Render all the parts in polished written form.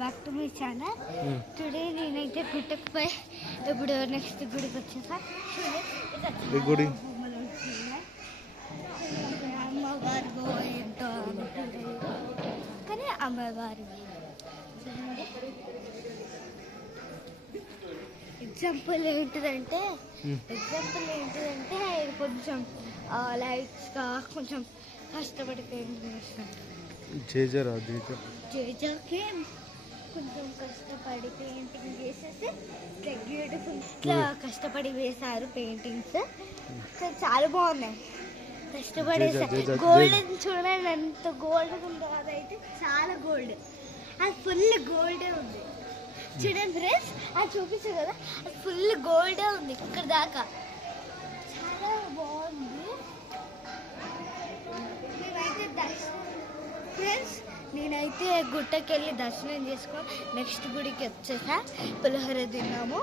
Back to my channel. Today నేనైతే గుట్టకుపోయి ఇప్పుడు next గుడికి వచ్చేసా. గుడి అమ్మవారు ఎంతో కానీ అమ్మవారు ఎగ్జాంపుల్ ఏంటిదంటే ఇది కొంచెం లైట్స్గా కొంచెం కష్టపడి పెయింటింగ్ చేసినట్టు. జేజాకి కొంచెం కష్టపడి పెయింటింగ్ చేసేసి బ్యూటిఫుల్గా కష్టపడి వేశారు పెయింటింగ్స్. చాలా బాగున్నాయి. కష్టపడి గోల్డెన్ చూడండి ఎంత గోల్డ్ ఉందో. అదైతే చాలా గోల్డ్, అది ఫుల్ గోల్డే ఉంది. చూడండి ఫ్రెండ్స్, అది చూపించు కదా, అది ఫుల్ గోల్డే ఉంది ఇక్కడ దాకా. చాలా బాగుంది. నేనైతే గుట్టకెళ్ళి దర్శనం చేసుకొని నెక్స్ట్ గుడికి వచ్చేసా. పులిహోర తిన్నాము.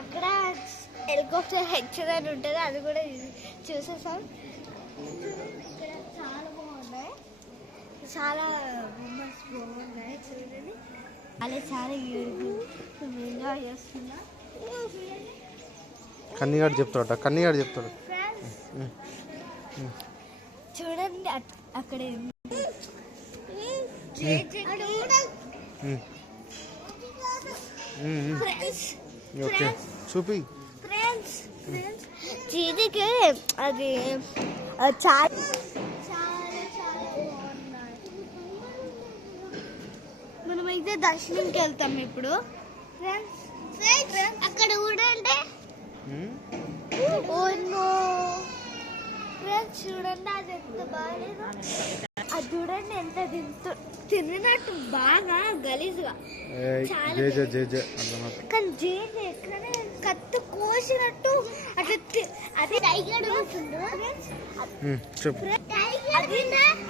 అక్కడ హెలికాప్టర్ హెచ్చర్ అని ఉంటుంది, అది కూడా చూసేసాం. ఇక్కడ చాలా బాగున్నాయి, చాలా బొమ్మస్ బాగున్నాయి. చూడండి అలా చాలా ఎంజాయ్ చేస్తున్నా. కన్నీగాడు చెప్తాడు చూడండి అక్కడ చూపి చీజకి అది చాలా మనమైతే దర్శనంకి వెళ్తాం ఇప్పుడు. అక్కడ కూడా అంటే చూడండి అది ఎంత బాగాలేదు. అది చూడండి ఎంత తిన్నట్టు బాగా గలీజ్గా. కానీ జేజ ఎక్కడ కత్తి కోసినట్టు అట్లా అది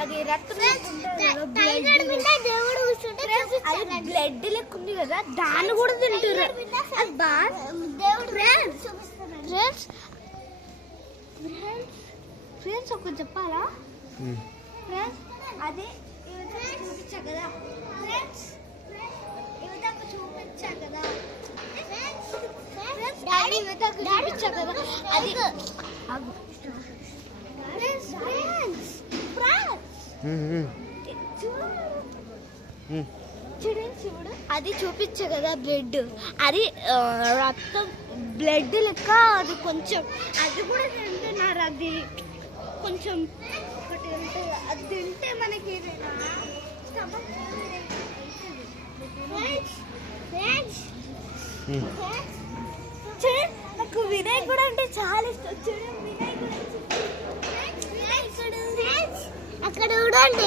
అది రక్తం బ్లడ్ లెక్క ఉంది కదా, దాన్ని కూడా తింటారు. అది బాగా ఫ్రెండ్స్ ఒక చెప్పాలా ఫ్రెండ్స్, అది చూపించా కదా ఫ్రెండ్స్, చూపించా కదా డాడీ చూపించా కదా అది చూడండి చూడు, అది చూపించా కదా బ్లడ్, అది రక్తం బ్లడ్ లెక్క. అది కొంచెం అది కూడా తింటున్నారు. అది కొంచెం ఒకటి ఉంటుంది, అది తింటే మనకి నాకు వినాయకుడు అంటే చాలా ఇష్టం. చూడండి వినాయకుడు అక్కడ కూడా అంటే